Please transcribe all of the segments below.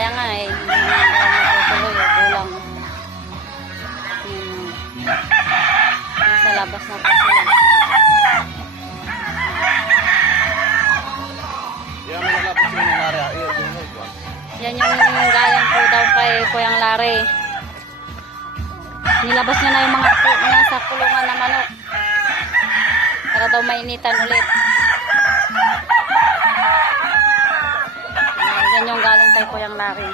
sayang nga eh. Tutuloy, kulang. Sa labas na pa sila. Yan may nalapos sila ng area. Yan yung galing po daw kay Kuyang Lare. Nilabas niya na yung mga nasa kulungan na manok. Para daw mainitan ulit. Yan yung galing kay Kuyang Lare.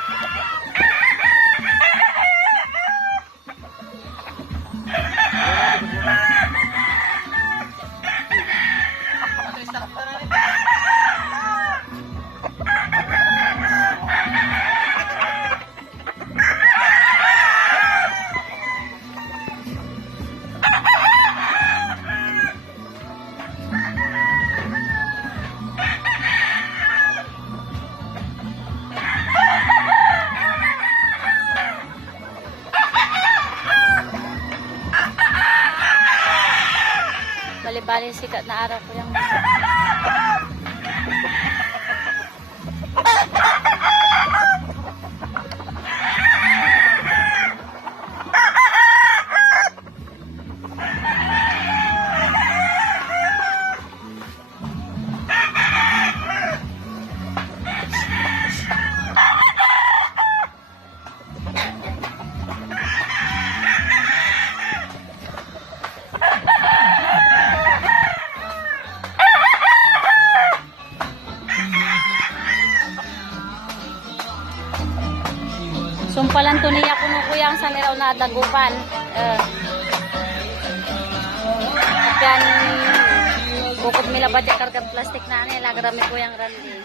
Bali-bali sikat na araw ko yung sumpalan to niya kuno kuya ang saniraw na dagupan. Akan bukod mila ba diya karga plastik na nila grami ko yang randi.